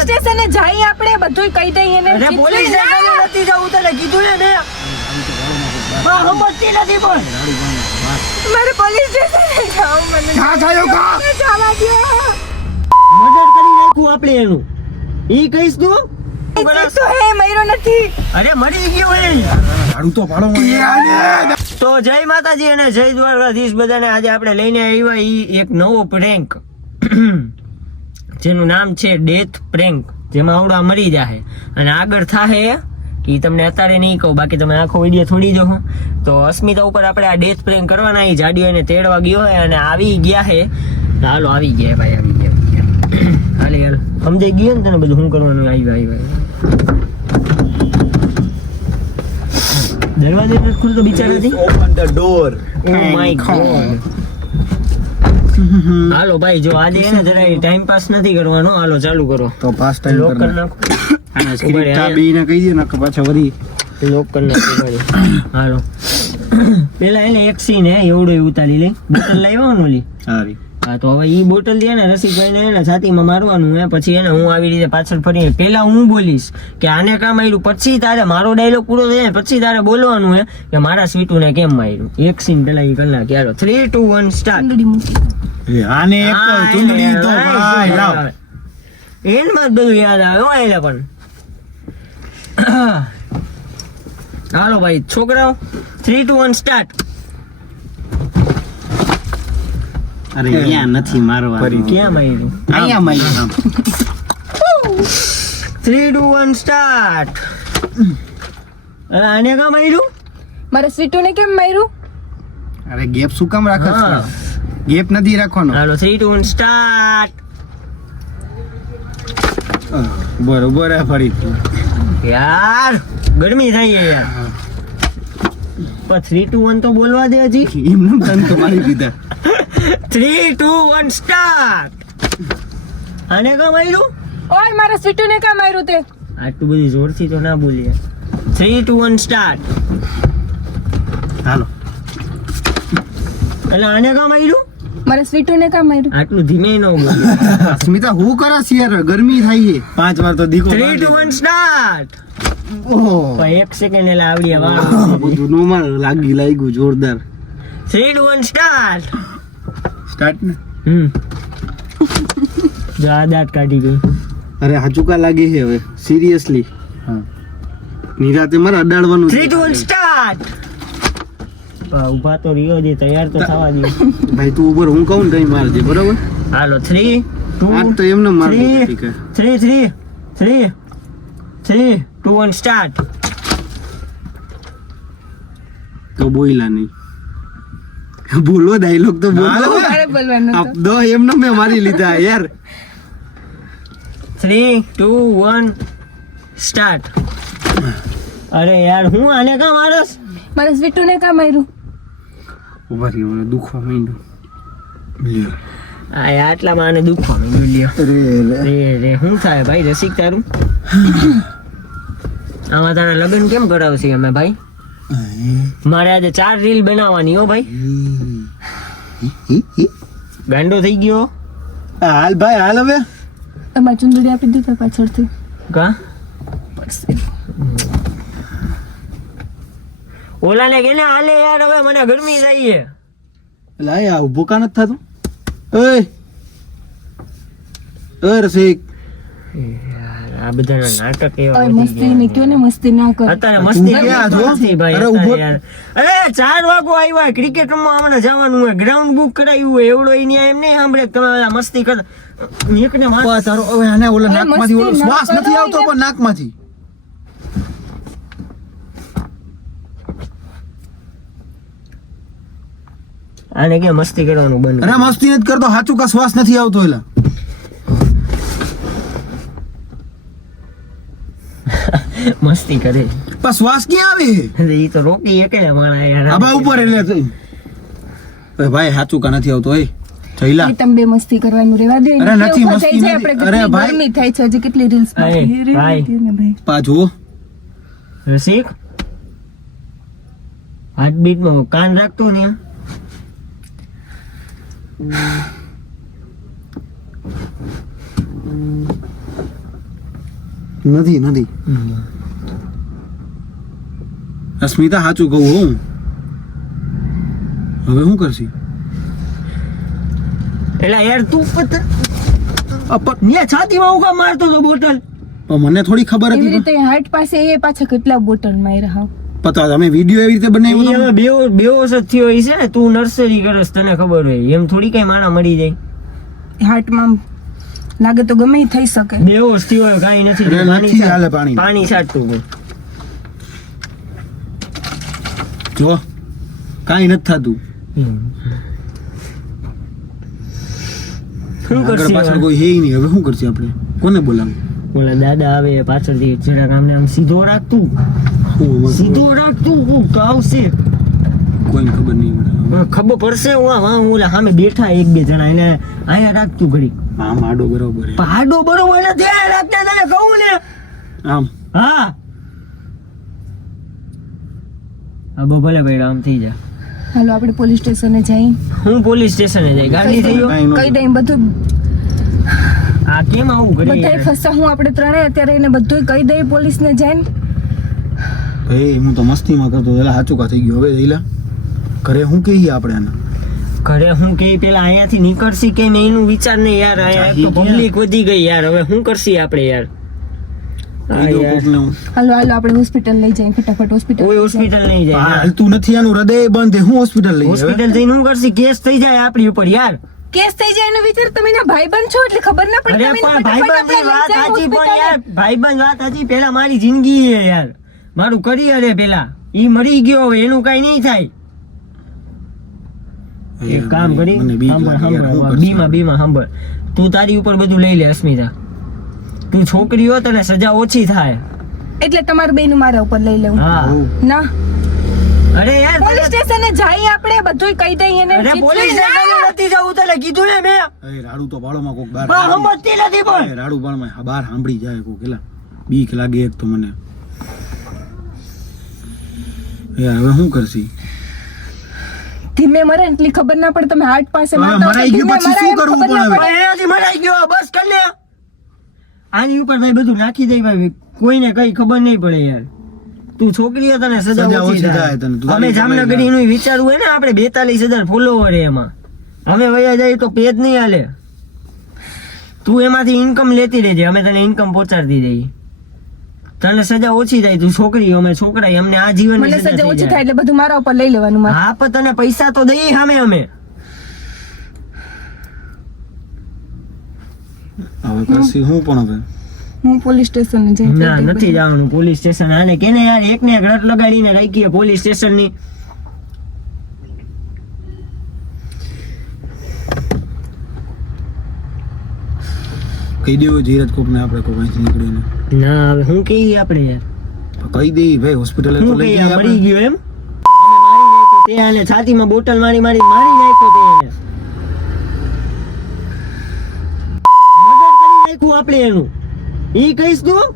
Police સ્ટેશને જઈ આપણે બધું કહી દઈએ ને. અરે પોલીસ સ્ટેશને નથી જવું, તને કીધું ને મેં. હા સમજતી નથી બોલ. મારે પોલીસ સ્ટેશને જાવ, મને જા જાયો કા જવા દો. મર્ડર કરી નાખું આપણે એનું. ઈ કહીશ તું? તો હે મયરો નથી. અરે મરી ગયો એ. ઝાડુ તો પાડો મને. તો જય માતાજી અને જય દ્વારકાધીશ બધાને. આજે આપણે લઈને આવ્યા ઈ એક નવો પ્રેન્ક જેનું નામ છે ડેથ પ્રેન્ક, જેમાં આવડા મરી જાહે અને આગળ થાહે ઈ તમને અત્યારે નહીં કહું, બાકી તમે આખો વિડીયો થોડી જોહો. તો અસ્મિતા ઉપર આપણે આ ડેથ પ્રેન્ક કરવાના, એ જાડીઓ એને તેડવા ગયો હે અને આવી ગયા હે. હાલો આવી ગયા ભાઈ, આવી ગયા. હાલે હાલ સમજાઈ ગયો ને તને બધું શું કરવાનું. આવ્યા દરવાજો નથી ખુલતો બિચારાથી. Open the door. Oh my God. હાલો ભાઈ, જો આજે એને જરાય ટાઈમ પાસ નથી કરવાનો. હાલો ચાલુ કરો. તો પાસ ટાઈમ લોક કરી કરના નાખો. અને સ્ક્રિપ્ટ આ બેને કહી દે ને કે પાછા વરી લોક કરી નાખો ભાઈ. હાલો પેલા એને એક સીન હે એવડો ઉતારી લે. બોટલ લાવ્યો ને ઓલી. સારી. હા તો હવે ઈ બોટલ દે ને રસિકભાઈ ને એને છાતીમાં મારવાનું હે. પછી એને હું આવી રીતે પાછળ ફરીને પેલા હું બોલીશ કે આને કામ માર્યું, પછી તારે મારો ડાયલોગ પૂરો થાય પછી તારે બોલવાનું હે કે મારા સ્વીટુને કેમ માર્યું. એક સીન પેલા ઈ કરી નાખી. હાલો 3 2 1 સ્ટાર્ટ. એ આને એક તો ચૂંદડી તો ભાઈ લાવ. એનમાં જ બધું યાદ આવે હો એને પણ. હાલો ભાઈ છોકરાઓ 3 2 1 સ્ટાર્ટ. અરે ક્યાં નથી મારવાનું. ક્યાં માર્યું? અહીંયા માર્યું. 3 2 1 સ્ટાર્ટ. અરે આને કામ માર્યું? મારે સ્વીટુને કેમ માર્યું? અરે ગેપ શું કામ રાખો છો? હા. ગેપ નથી રાખવાનો. હાલો 3 2 1 સ્ટાર્ટ. બરોબર હે ફરી. યાર ગરમી થઈ ગઈ યાર. પણ 3 2 1 તો બોલવા દે હજી. એમને તન તો મારી દીધા. 3 2 1 સ્ટાર્ટ. આને કામ માર્યું? ઓય મારે સ્વીટુને કેમ માર્યું તે? આટલું બધું જોરથી તો ના બોલીએ. 3 2 1 સ્ટાર્ટ. હાલો. એટલે આને કામ માર્યું? મારે સ્વીટુને કેમ માર્યું? આટલું ધીમે ન બોલીએ. સ્મિતા હું કરાશ યાર, ગરમી થાય છે. 5 વાર તો દીકો 3 2 1 સ્ટાર્ટ. ઓહો પણ 1 સેકન્ડ એટલે આવડી વાર. બધું નો માર લાગ્યું જોરદાર. 3 2 1 સ્ટાર્ટ. સ્ટાર્ટ ને. જો આ દાંત કાઢી ગઈ. અરે હાચુકા લાગે છે હવે સિરિયસલી. હા નિરાતે મારે અડાડવાનું. 3 2 1 સ્ટાર્ટ. ઉભા તો રહ્યો છે, તૈયાર તો થવા દે. ભાઈ તું ઉપર હું કહું ને તઈ મારજે બરોબર. હાલો 3 2 આ તો એમને માર દે. 3 ઠીક હે. 3 3 3 2 1 સ્ટાર્ટ. તો બોઈલા નહીં. બોલો ડાયલોગ તો બોલો. મારે બોલવાનું આપ હતું. દો એમને મેં મારી લીધા યાર. 3 2 1 સ્ટાર્ટ. અરે યાર હું આને કામ મારસ? મારે સ્વીટુને કેમ માર્યું? ઉભા રહ્યો મને દુખવા માંડ્યું. આ આટલામાં આને દુખવા માંડ્યું. લ્યો અરે રે શું થાય ભાઈ રસિક તારું? આમાં તારા લગ્ન કેમ કરાવશે અમે ભાઈ? મારે આજે 4 રીલ બનાવવાની હો ભાઈ. ગાંડો થઈ ગયો હાલ ભાઈ હાલ હવે. તમારે ચુંદડી આપી દીધો પાછળથી. કા ઓલાને કે ને હાલે યાર, હવે મને ગરમી થાય છે. લાય આ ઉભો કા નથી થતું. ઓય ઓય રસિક. આ બધાના નાટક એવા ઓય મસ્તી ને કયો ને મસ્તી ના કર. અત્યારે મસ્તી તું ક્યાં છો? નથી ભાઈ. અરે અત્યારે ઊભો. યાર. અરે 4 વાગો આવ્યા, ક્રિકેટ રમવા હમણાં જવાનું હોય, ગ્રાઉન્ડ બુક કરાવ્યું હોય, એવડો ઈ ન્યા એમ નહીં સાંભળે કે તમે બધા મસ્તી કર. એકને માર. પા તારો હવે આને ઓલા અરે નાકમાંથી ઓલો મસ્તી ના શ્વાસ નથી કરો આવતો ને. પણ નાકમાંથી. આને કે મસ્તી કરવાનું બંધ અરે મસ્તી નથી કરતો, હાચું કા શ્વાસ નથી આવતો એલા. મસ્તી કરે પણ શ્વાસ ક્યાં આવે? ઈ તો રોકી એક માણા યાર. આબા ઉપર એટલે તો. અરે ભાઈ હાચું કા નથી આવતો. એ જઈલા. એ તમે બે મસ્તી કરવાનું રેવા દે. અરે નથી કેવું મસ્તી થાય છે, નથી. આપણે અરે કેટલી ભાઈ. ગરમી થાય છે, હજી કેટલી રીલ્સ ભાઈ, ભાઈ. પા જુઓ. રસિક હાર્ટ બીટ માં કાન રાખતો ને. નથી અસ્મિતા સાચું કહું હું હવે શું કરશી એટલે યાર તું પણ ને છાતીમાં ઉગા મારતો તો બોટલ મને થોડી ખબર એવી હતી રીતે હાર્ટ પાસે એ પાછા કેટલા બોટલ માર્યા પતા તમે વિડીયો એવી રીતે બનાવ્યો ઈ હવે બેહોશ જ થયો હોય છે ને તું નર્સરી કરસ તને ખબર હોય એમ થોડી કઈ માણા મરી જાય હાર્ટમાં લાગે તો ગમે ઈ થઈ શકે. બેહોશ થયો હોય કાંઈ નથી અરે નથી હાલે પાણી પાણી છાંટતું હોય. જો કાંઈ નથી થતું શું આગળ કરશે પાછળ હવે? કોઈ હે નહીં હવે શું કરશે આપણે કોને બોલાવું ઓલા દાદા આવે પાછળથી જરાક આમને આમ સીધો રાખતું સીધો રાખતું હું તો આવશે કોઈને ખબર નહીં પડે ખબર પડશે હું ઓલા સામે બેઠા એક બે જણા એને અહીંયા રાખતું ઘડી આમ આડો બરોબર હે. પાડો બરોબર એને ત્યાં રાખતા તને કહું ને આમ હા અબો ભલે ભાઈ આમ થઈ જા હાલો આપણે પોલીસ સ્ટેશને જઈ હું પોલીસ સ્ટેશને જઈ ગાડી થઈ ગયો કાંઈ ન કઈ દઈ બધું આ કેમ આવું કરી બધાય ફસા હું આપણે ત્રણે અત્યારે એને બધું કહી દઈ પોલીસને જઈને. ભાઈ હું તો મસ્તીમાં કરતો એલા સાચું કા થઈ ગયું હવે એલા ઘરે હું કહીએ આપણે આને ઘરે હું કે પેલા અહીંયાથી નીકળશી કેમ એનું વિચાર નહીં યાર અહીંયા એક તો પબ્લિક વધી ગઈ યાર હવે શું કરશી આપણે યાર કહી દઉં કોકને હું. હાલો આપણે હોસ્પિટલ લઈ જઈએ ફટાફટ હોસ્પિટલ. કોઈ હોસ્પિટલ નહીં આ જાય હાલતું નથી આનું હૃદય બંધ છે હું હોસ્પિટલ લઈ હોસ્પિટલ જઈને શું કરશી કેસ થઈ જાય આપણી ઉપર યાર કેસ થઈ જાય એનો વિચાર તમે એના ભાઈબંધ છો એટલે ખબર ના પડે. અરે તમે પણ ફટાફટ ભાઈબંધની વાત આપણે લઈ સાચી જઈએ પણ યાર hospital. ભાઈબંધ વાત સાચી પેલા મારી જિંદગી છે યાર મારું કરિયર છે પેલા ઈ મરી ગયો હવે એનું કઈ નહીં થાય એક કામ કરી મને બીક સાંભળ લાગે યાર, શું સાંભળ કરશું? બીમા સાંભળ તું તારી ઉપર બધું લઈ લે અસ્મિતા તું છોકરી હો તને સજા ઓછી થાય એટલે તમારું બેનું મારા ઉપર લઈ લેવું. હા હોવ. ના અરે યાર પોલીસ સ્ટેશને જઈએ આપણે બધુંય કહી દઈએ એને. અરે પોલીસ સ્ટેશને નથી જવું તને કીધું ને મેં એ રાડુ તો ભાડોમાં કોક બાર પણ સમજતી નથી પણ એ રાડુ ભાડોમાં બહાર સાંભળી જાય કોક એલા બીક લાગે એક તો મને યાર હવે શું કરશી ધીમે મરે એટલી ખબર ના પડે. તમે હાર્ટ પાસે હવે મારતા મરાઈ હો તો ગયું ધીમે પછી શું મરાય એમ કરવું ખબર ના પણ હવે? પડે. પણ એનાથી મરાઈ ગયો બસ કર લે આની ઉપર ભાઈ બધું નાખી દે ભાઈ કોઈને કઈ ખબર નહીં પડે યાર તું છોકરી તને સજા ઓછી થાય તને. તું અમે જામનગર નું વિચારવું હોય ને આપણે 42,000 ફોલોવર એમાં અમે વયા જાય તો પેજ નહીં હાલે તું એમાંથી ઇન્કમ લેતી રહેજે અમે તને ઇન્કમ પહોંચાડી દઈએ તને સજા ઓછી થાય તું છોકરી અમે છોકરા અમને આ જીવન મને સજા ઓછી થાય એટલે બધું મારા ઉપર લઈ લેવાનું મારે. હા પણ તને પૈસા તો દઈએ સામે અમે હવે કરશી હું પણ હવે હું પોલીસ સ્ટેશને જઈ ના નથી જવાનું પોલીસ સ્ટેશન આને કેને યાર એકને એક રટ લગાડીને રાખીએ પોલીસ સ્ટેશન ની કહી દેવું જીરત કોક ને આપણે કોઈ અહીંથી નીકળીને ના હવે હું કહીએ આપણે યાર કહી દઈ ભાઈ હોસ્પિટલ તો હું લઈ કહીએ જઈએ મરી આપણે. ગયો એમ અમે મારી નાખ્યો તે આને છાતીમાં બોટલ મારી નાખ્યો તે એને મર્ડર કરી નાખ્યું આપણે એનું ઈ કહીશ તું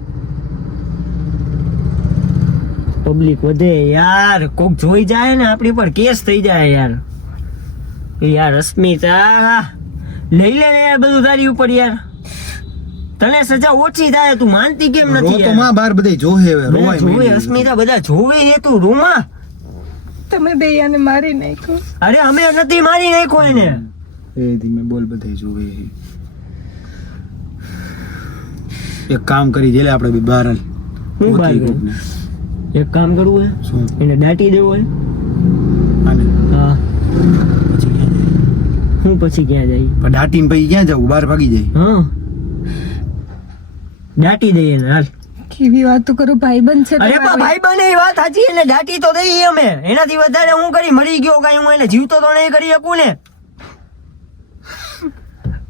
પબ્લિક વધે યાર કોક જોઈ જાય ને આપણી પર કેસ થઈ જાય યાર યાર અસ્મિતા લઈ લે ને યાર બધું તારી ઉપર યાર તને સજા ઓછી થાય તું માનતી કેમ રો નથી તો યાર? માં બાર બધાય જોહે હવે બધા રોવાય જોવે નહીં. અસ્મિતા બધા જોવે એ તું રૂમા તમે બે આને મારી નાખ્યો. અરે અમે નથી મારી નાખ્યો એને એ ધીમે બોલ બધાય જોવે એક કામ કરી જેલે આપણે બી બહાર હાલ. હું બહાર ગોતી ગયો? કોકને. એક કામ કરવું હે શું એને દાટી દેવો હે આને હા પછી ક્યાં જાય? હું પછી ક્યાં જાય પણ દાટીને પછી ક્યાં જવું બહાર ભાગી જાય હા દાટી દઈએ એને હાલ કેવી વાતો કરો ભાઈબંધ છે અરે તમારો. પણ ભાઈ બને એ વાત સાચી એને દાટી તો દઈએ અમે એનાથી વધારે હું કરી મરી ગયો કઈ હું એને જીવતો તો નહીં કરી શકું ને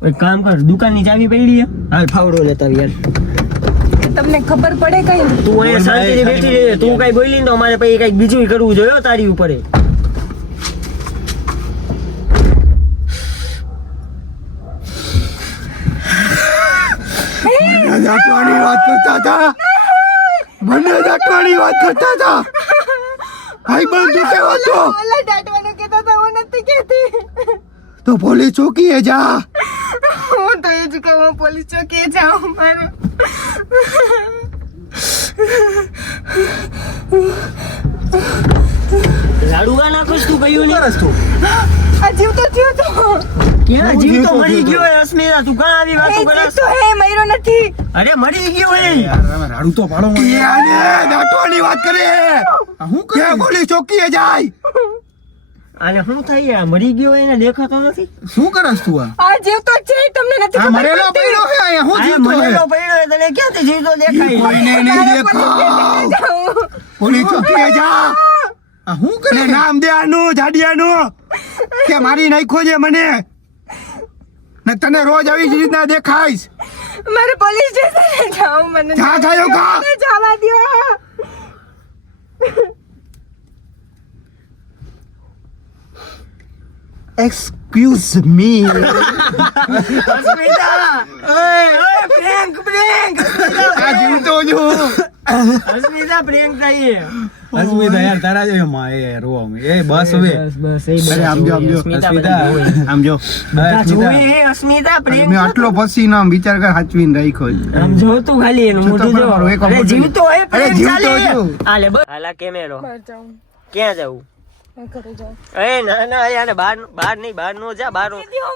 એક કામ કર દુકાનની ચાવી પડી છે હાલ ફાવડો લેતા આવી યાર તમને ખબર પડે કઈ તું અહીંયા શાંતિથી બેઠી રહે તું કઈ બોલી ને તો અમારે પછી કઈક બીજું કરવું જોઈએ હો તારી ઉપર દાટવાની વાત કરતા હતા મને દાટવાની વાત કરતા હતા ભાઈ બંધ તું કેવો છો ઓલા દાટવાનું કહેતા હતા હું નથી કહેતી. તો પોલીસ ચોકીએ જા હું તો એ જ કહું પોલીસ ચોકીએ જાઉં મારે લાડુઆ નાખો તું કયું નહીં રસ્તો આ જીવ તો થયો તો ક્યાં જીવ તો જીવતો મરી જીવતો. ગયો હે અસ્મિતા તું કાં આવી એ વાતો જીવ કરસ તો હે મર્યો નથી અરે મરી ગયો હે યાર તમે રાડું તો પાડો મને. એ આને દાટવાની વાત કરે આ હું કે કરે પોલીસ ચોકીએ જાય આને શું થાય આ મરી ગયો એને દેખાતો નથી શું કરસ તું આ આ જીવ તો છે તમને નથી આ ખબર મરેલો પડતી? પડ્યો હે અહીંયા હું આ જીવતો હે મરેલો પડ્યો હે તને ક્યાંથી જીવતો દેખાય કોઈને નહીં મારે દેખાવ પોલીસ સ્ટેશને જાઉં. પોલીસ ચોકીએ જા આ હું કરે અને નામ દે આનું જાડિયાનું કે મારી નાખ્યો છે મને ને તને રોજ આવી જ રીતના દેખાઈશ મારે પોલીસ સ્ટેશને જાઉં મને જા, જાયો, જા. મને જવા દ્યો એક્સક્યુઝ મી અસ્મિતા ઓય પ્રેન્ક પ્રેન્ક આ જીવતો છું અસ્મિતા પ્રેન્ક થઈ અસ્મિતા યાર તારા જેવી માં એ રોવા મે એ બસ હવે બસ અરે આમ જો, આમ જો. અસ્મિતા આમ જો અસ્મિતા પ્રેન્ક મેં આટલો પસીનો આમ વિચાર કર હાચવીને રાખ્યો છે. આમ જો તું ખાલી એનું જોતો મોઢું જો બરાબર, એક અરે મોઢું. જીવતો હે અરે પ્રેન્ક જીવતો ચાલે છું. હાલે બસ હાલા કેમેરો બહાર જાઉં ક્યાં જાવું હું ઘરે જાઉં એ ના ના યાર બહાર બહાર નહીં બહાર નો જા બહાર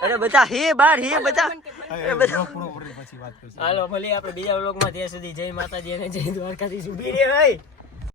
અરે બધા હે બહાર હે બધા અરે બધા હાલો ભલે આપણે બીજા વ્લોગમાં ત્યાં સુધી જય માતાજી અને જય દ્વારકાધીશ ઊભી રહે ભાઈ